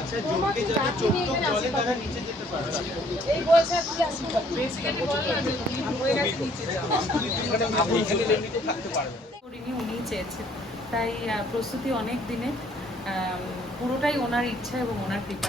আচ্ছা, জলকে যারা চোখ জলে তারা নিচে যেতে পারবে। এই বয়সে কি আসবে বেসিক্যালি বলা আছে হয়ে গেছে নিচে যাও, আপনি এখানে এমনিতে থাকতে পারবেন। উনি চেয়েছেন, তাই প্রস্তুতি অনেক দিনে, পুরোটাই ওনার ইচ্ছা এবং ওনার কৃপা।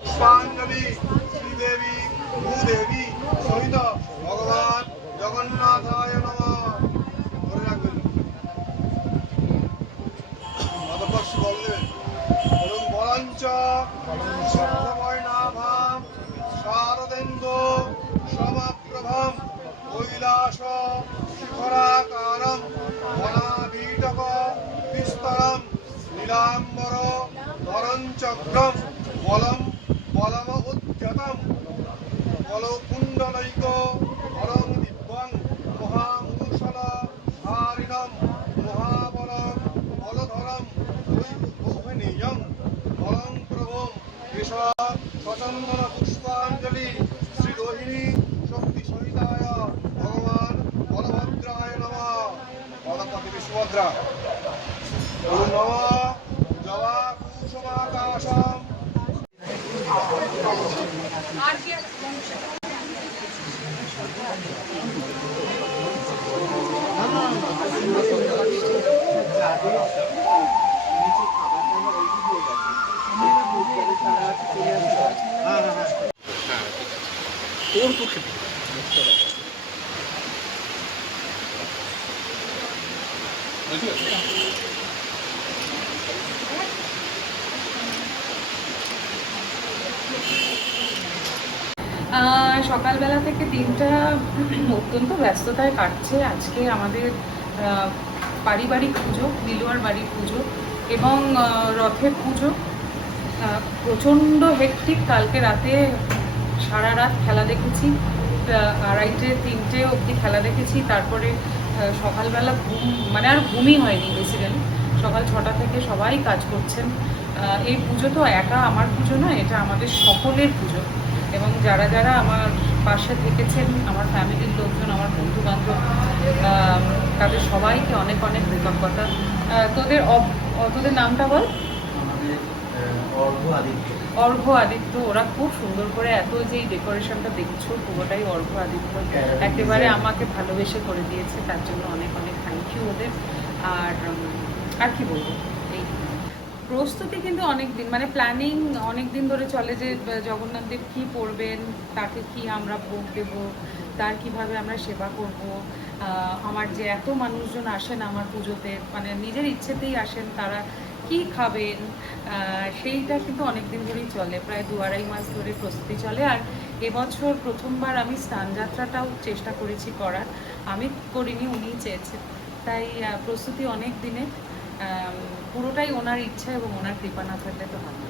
পুষ্পাঞ্জলি শ্রীদেবী ভূদেবী সহিত ভগবান জগন্নাথায় নমঃ। ধরে রাখবেন, মাতর্পক্ষ বললেন এবং বলাঞ্চ সর্ববর্ণাভাম শারদেন্দু সমাপ্রভম কৈলাস শিখরাকারম বনাবীটক বিস্তরম নীলাম্বর ধরঞ্চক্রম বলম বলম উদ্যতম বলকুণ্ডলৈক হরং দিব্যং মহামূষল ধারিণম মহাবলং বলধরম গৌহনীয়ং বলং প্রভুম এষ সচন্দন পুষ্পাঞ্জলি শ্রী রোহিণী শক্তি সহিতায় ভগবান বলভদ্রায় নমঃ। পদপতি বিশ্বভদ্রা ওম নমঃ জবা কুসুমাকাশম। সকালবেলা থেকে দিনটা অত্যন্ত ব্যস্ততায় কাটছে। আজকে আমাদের পারিবারিক পুজো, লিলুয়ার বাড়ির পুজো এবং রথের পুজো। প্রচণ্ড হেক্টিক। কালকে রাতে সারা রাত খেলা দেখেছি, 2:30 3টে অবধি খেলা দেখেছি। তারপরে সকালবেলা মানে আর ঘুমই হয়নি বেসিক্যালি। সকাল 6টা থেকে সবাই কাজ করছেন। এই পুজো তো একা আমার পুজো নয়, এটা আমাদের সকলের পুজো এবং যারা যারা আমার পাশে থেকেছেন, আমার ফ্যামিলির লোকজন, আমার বন্ধু বান্ধব, তাদের সবাইকে অনেক অনেক কৃতজ্ঞতা। তোদের নামটা বল। অর্ঘ্য আদিত্য। ওরা খুব সুন্দর করে এত যে ডেকোরেশনটা দেখছো পুরোটাই অর্ঘ্য আদিত্য একেবারে আমাকে ভালোবেসে করে দিয়েছে, তার জন্য অনেক অনেক থ্যাংক ইউ ওদের। আর কি বলবো, এই প্রস্তুতি কিন্তু অনেক দিন, মানে প্ল্যানিং অনেক দিন ধরে চলে যে জগন্নাথদেব কী পড়বেন, তাকে কি আমরা ভোগ দেব, তার কিভাবে আমরা সেবা করব। আমার যে এত মানুষজন আসেন আমার পুজোতে, মানে নিজের ইচ্ছেতেই আসেন, তারা কি খাবেন সেইটা কিন্তু অনেক দিন ধরেই চলে, প্রায় 2-2.5 মাস ধরে প্রস্তুতি চলে। আর এবছর প্রথমবার আমি স্নানযাত্রাটাও চেষ্টা করেছি করার, আমি করিনি, উনিই চেয়েছেন। তাই প্রস্তুতি অনেক দিনে, পুরোটাই ওনার ইচ্ছা এবং ওনার কৃপা না থাকলে তো হবে।